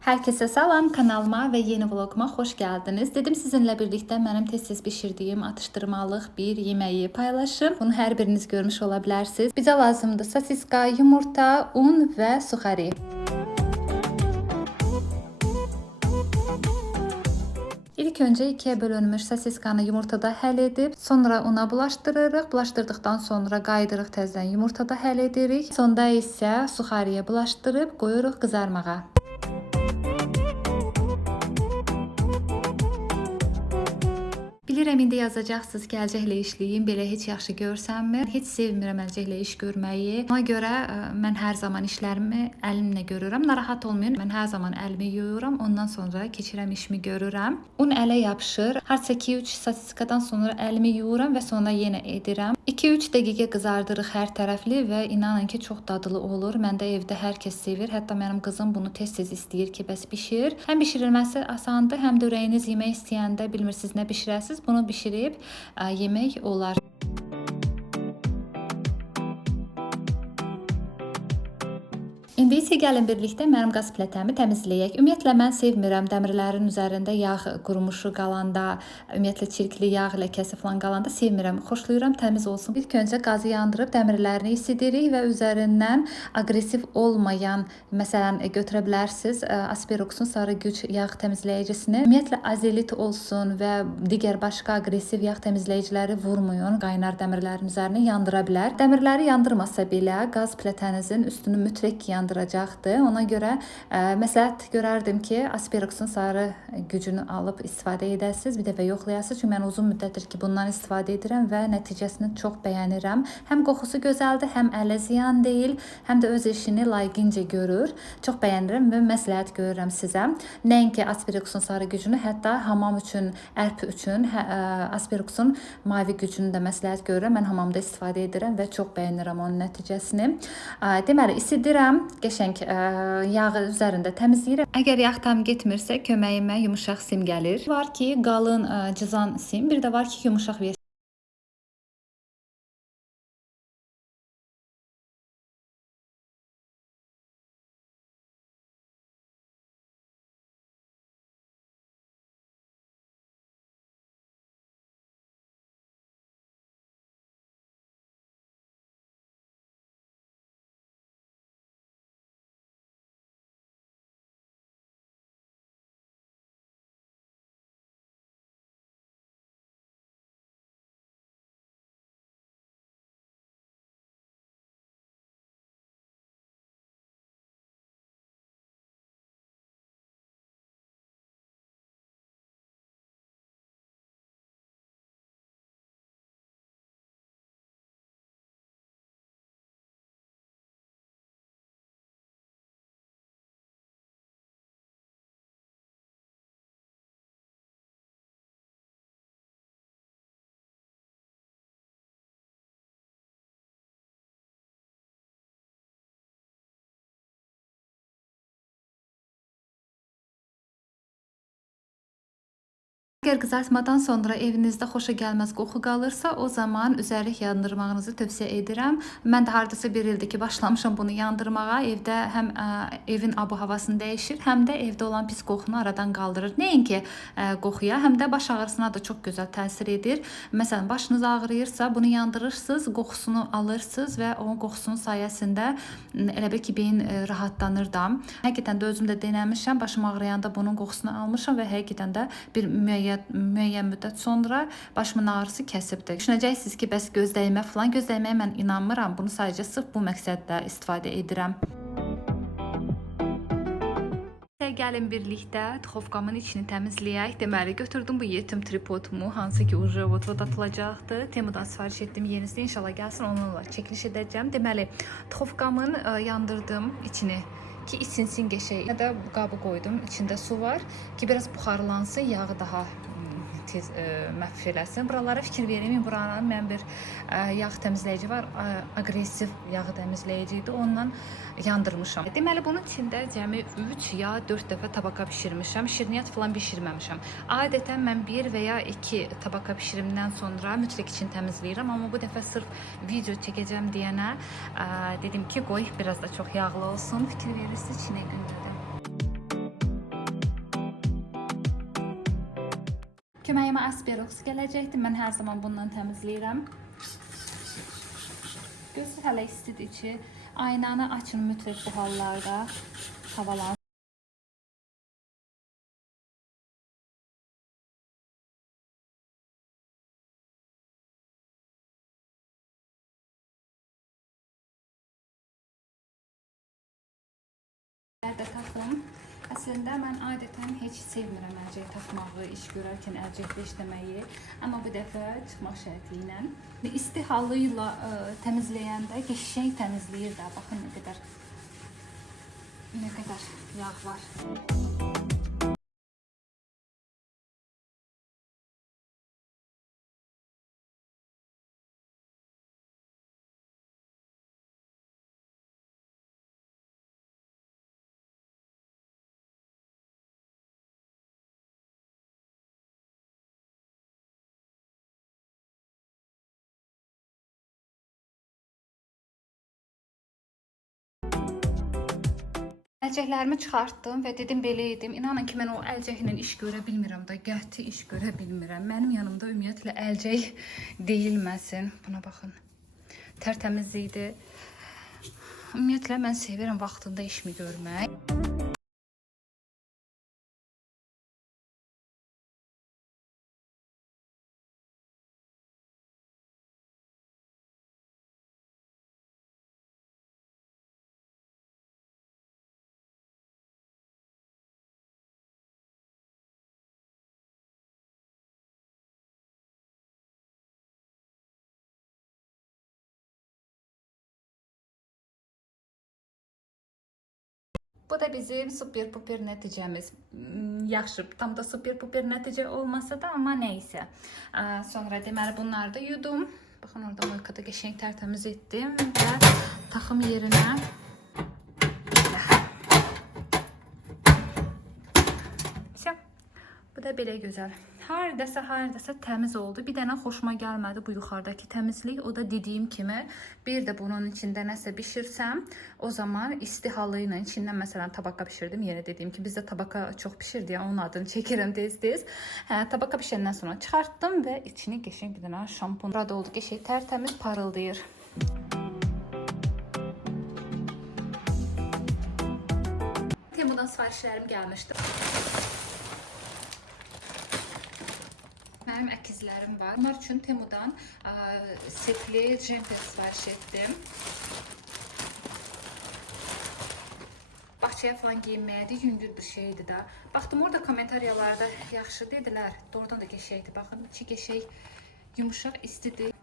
Herkese salam, kanalıma ve yeni vloguma hoş geldiniz. Dedim sizinle birlikte benim tez-tez pişirdiyim atıştırmalıq bir yemeği paylaşım. Bunu her biriniz görmüş olabilirsiniz. Bize lazımdır sosiska, yumurta, un ve suxari. İlk önce ikiye bölünmüş sosiskanı yumurtada həll edib, sonra una bulaşdırırıq. Bulaşdırdıqdan sonra qaydırıq təzədən yumurtada həll edirik. Sonda isə suxariyə bulaşdırıb qoyuruq qızarmağa. Bilirəm, indi yazacaqsınız ki, əlcəklə işləyim, belə heç yaxşı görsənmir. Heç sevmirəm əlcəklə iş görməyi. Ona görə mən hər zaman işlərimi əlimlə görürəm. Narahat olmayın, mən hər zaman əlimi yuyuram, ondan sonra keçirəm işimi görürəm. Un ələ yapışır. Harca 2-3 sosiskadan sonra əlimi yuyuram və sonra yenə edirəm. 2-3 dəqiqə qızardırıq hər tərəfli və inanın ki, çox dadlı olur. Məndə evdə hər kəs sevir. Hətta mənim qızım bunu tez-tez istəyir ki, bəs bişir. Həm bişirilməsi asandır, həm də ürəyiniz yemək istəyəndə bilmirsiniz nə bişirəsiniz. Bunu bişirib yemək olar. İndi isə gəlin birlikdə mənim qaz plitəmi təmizləyək. Ümumiyyətlə mən sevmirəm dəmirlərin üzərində yağ qurumuşu qalanda, ümumiyyətlə çirkli yağ ləkəsi falan qalanda sevmirəm. Xoşlayıram təmiz olsun. İlk öncə qazı yandırıb dəmirlərini isidirik və üzərindən aqressiv olmayan, məsələn götürə bilərsiniz Asperox'un sarı güc yağ təmizləyicisini. Ümumiyyətlə azelit olsun və digər başqa aqressiv yağ təmizləyiciləri vurmayın. Qaynar dəmirlərin üzərini yandıra bilər. Dəmirləri yandırmasa belə qaz plitənizin üstünü mütləq yandıracaqdır. Ona görə məsləhət görərdim ki, Asperox'un sarı gücünü alıb istifadə edəsiniz. Bir dəfə yoxlayasınız. Çünki mən uzun müddətdir ki, bundan istifadə edirəm və nəticəsini çox bəyənirəm. Həm qoxusu gözəldir, həm ələ ziyan deyil, həm də öz işini layiqincə görür. Çox bəyənirəm və məsləhət görürəm sizə. Nəinki Asperox'un sarı gücünü, hətta hamam üçün, ərp üçün Asperox'un mavi gücünü də məsləhət görürəm. Mən hamamda istifadə edirəm və çox bəyənirəm onun nəticəsini. Deməli, isidirəm. Qəşəng yağı üzərində təmizləyirəm. Əgər yağ tam getmirsə, köməyimə yumuşaq sim gəlir. Var ki, qalın cızan sim, bir də var ki, yumuşaq versiya. Əgər qızartmadan sonra evinizdə xoşa gəlməz qoxu qalırsa, o zaman üzəri yandırmağınızı tövsiyə edirəm. Mən də hardasa bir ildir ki, başlamışam bunu yandırmağa. Evdə həm evin abu-havasını dəyişir, həm də evdə olan pis qoxunu aradan qaldırır. Nəinki qoxuya, həm də baş ağrısına da çox gözəl təsir edir. Məsələn, başınız ağrıyırsa, bunu yandırırsınız, qoxusunu alırsınız və o qoxusunun sayəsində elə bil ki, beyin rahatlanır da. Həqiqətən də özüm də denəmişəm. Başım ağrıyanda bunun qoxusunu almışam və həqiqətən də bir müəyyən müddət sonra başımın ağrısı kəsibdir. Düşünəcəksiniz ki, bəs göz dəymə falan. Göz dəyməyə mən inanmıram. Bunu sadəcə sırf bu məqsədlə istifadə edirəm. Gəlin birlikdə duxovkamın içini təmizləyək. Deməli, götürdüm bu yetim tripodumu, hansı ki, ucu atılacaqdı. Temudan sifariş etdim yenisini. İnşallah gəlsin, onunla çəkiliş edəcəm. Deməli, duxovkamın yandırdım içini ki, içinsin qəşəng. Ya da qabı qoydum, içində su var ki, biraz buxarlansın, yağı daha tez məhv eləsin. Buralara fikir vereyim. Buranın mən bir yağ təmizləyici var. Aqressiv yağ təmizləyici idi. Ondan yandırmışam. Deməli, bunun içində cəmi 3 ya 4 dəfə tabaka bişirmişəm. Şirniyyat falan bişirməmişəm. Adətən mən 1 və ya 2 tabaka bişirimdən sonra mütləq için təmizləyirəm. Amma bu dəfə sırf video çəkəcəm deyənə dedim ki, qoy biraz da çox yağlı olsun. Fikir verirsiniz, içinə gündədim. Köməyimə Asperox gələcəkdir. Mən hər zaman bundan təmizləyirəm. Göz hələ istidir içi. Aynanı açın mütləq bu hallarda. Havalan. Əldə taxım. Əslində mən adətən heç sevmirəm əlcək taxmağı, iş görərkən əlcəklə işləməyi. Amma bu dəfə çıxmaq şərti ilə isti halı ilə təmizləyəndə qəşəng təmizləyir də. Baxın nə qədər yağ var. Əlcəklərimi çıxartdım və dedim belə edim. İnanın ki, mən o əlcəklə iş görə bilmirəm də, qəti iş görə bilmirəm. Mənim yanımda ümumiyyətlə əlcək deyilməsin. Buna baxın. Tərtəmiz idi. Ümumiyyətlə mən sevirəm vaxtında işimi görmək. Bu da bizim super puper nəticəmiz. Yaxşı, tam da super puper nəticə olmasa da, amma nəysə. Sonra deməli bunları da yudum. Baxın, orada moykada qəşəng tərtəmiz etdim və taxım yerinə bu da belə gözəl. Hardasa təmiz oldu. Bir dənə xoşuma gəlmədi bu yuxarıdakı təmizlik. O da dediyim kimi, bir də bunun içində nəsə bişirsəm, o zaman isti halı ilə içindən məsələn tabaka bişirdim. Yenə dediyim ki, bizdə tabaka çox pişir deyə onun adını çəkirəm tez-tez. Tabaka bişəndən sonra çıxartdım və içini qəşəng bir dənə şampun. Burada oldu qəşəng tərtəmiz parıldayır. Temudan sifarişlərim gəlmişdi. Mənim əkizlərim var. Onlar üçün Temudan sifli jemper sifariş etdim. Bağçaya falan giyinməyə yüngül bir şeydi də. Baxdım orada kommentariyalarda yaxşı dedilər. Doğrudan da qəşəngdir. Baxın, içi qəşəng, yumuşaq, istidir.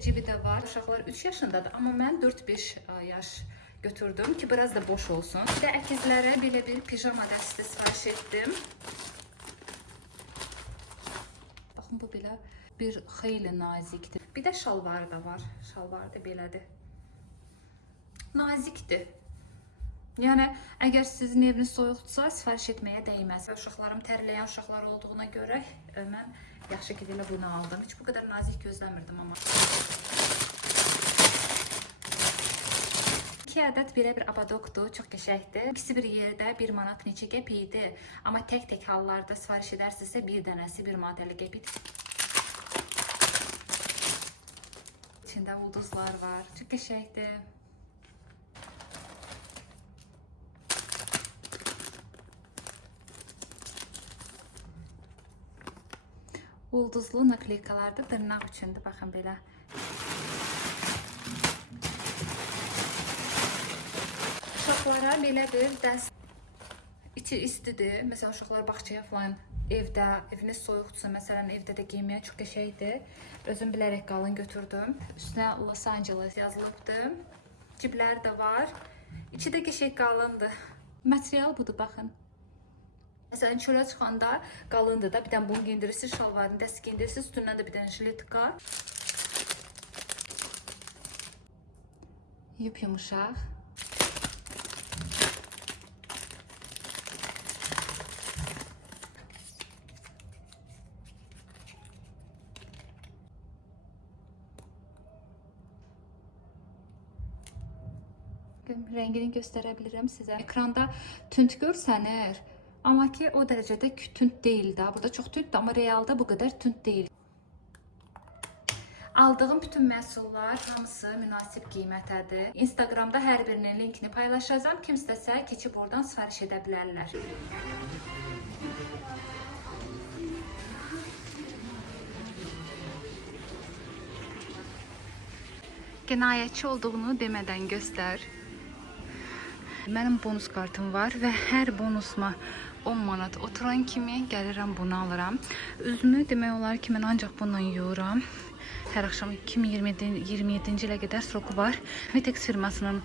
Cibi də var. Uşaqlar 3 yaşındadır, amma mən 4-5 yaş götürdüm ki, biraz da boş olsun. Bir də əkizlərə belə bir pijama dəsti sifariş etdim. Bu belə bir xeyli nazikdir. Bir də şalvarı da var. Şalvarı da belədir. Nazikdir. Yəni, əgər sizin eviniz soyuqdursa, sifariş etməyə dəyməz. Uşaqlarım tərləyən uşaqlar olduğuna görə mən yaxşı ki, bunu aldım. Heç bu qədər nazik gözləmirdim amma. 2 ədəd belə bir abadokdur, çox qəşəngdir. İkisi bir yerdə 1 manat neçə qəp idi. Amma tək-tək hallarda sifariş edərsinizsə bir dənəsi 1 manat 50 qəp idi. İçində ulduzlar var, çox qəşəngdir. Ulduzlu nakleykalarda dırnaq üçündür, baxın belə. Uşaqlara belə bir dəst. İçi istidir. Məsələn, uşaqlar bağçaya falan eviniz soyuqdursa, məsələn, evdə də giyməyə çox qəşəngdir. Özüm bilərək qalın götürdüm. Üstünə Los Angeles yazılıbdır. Cibləri də var. İçi də qəşəng qalındır. Material budur, baxın. Məsələn, çölə çıxanda qalındır da. Bir dənə bunu giyindirirsiniz, şalvarını dəst giyindirirsiniz. Üstündən də bir dənə jiletka. Yumuşaq. Rəngini göstərə bilirəm sizə. Ekranda tünd görsənir, Amma ki o dərəcədə tünd deyil də. Burada çox tündür, amma realda bu qədər tünd deyil. Aldığım bütün məhsullar hamısı münasib qiymətədir. Instagramda hər birinin linkini paylaşacağam. Kim istəsə keçib oradan sifariş edə bilərlər. Qənaətçi olduğunu demədən göstər. Mənim bonus kartım var və hər bonusuma 10 manat oturan kimi gəlirəm bunu alıram. Üzümü demək olar ki, mən ancaq bununla yuyuram. Hər axşam 2027-ci ilə qədər sroku var. Vitex firmasının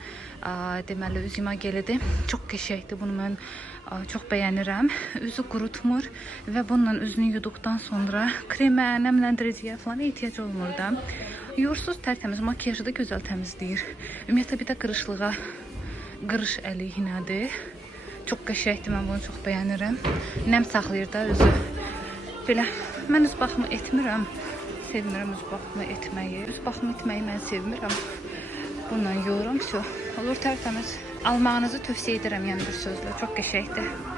deməli üz yuma gelidir. Çox qəşəngdir. Bunu mən çox bəyənirəm. Üzü qurutmur və bununla üzünü yuduqdan sonra kremə, nəmləndiriciyə falan ehtiyac olmur da. Yorsuz tərtəmiz, makiyajı da gözəl təmizləyir. Ümumiyyətlə bir də qırışlığa qırış əleyhinədir. Çox qəşəngdir, mən bunu çox bəyənirəm. Nəm saxlayır da üzü. Belə, mən üz baxımı etmirəm. Sevmirəm üz baxımı etməyi. Üz baxımı etməyi mən sevmirəm. Bununla yoruram, olur tərtəmiz. Almağınızı tövsiyə edirəm, yəni bir sözlə. Çox qəşəngdir.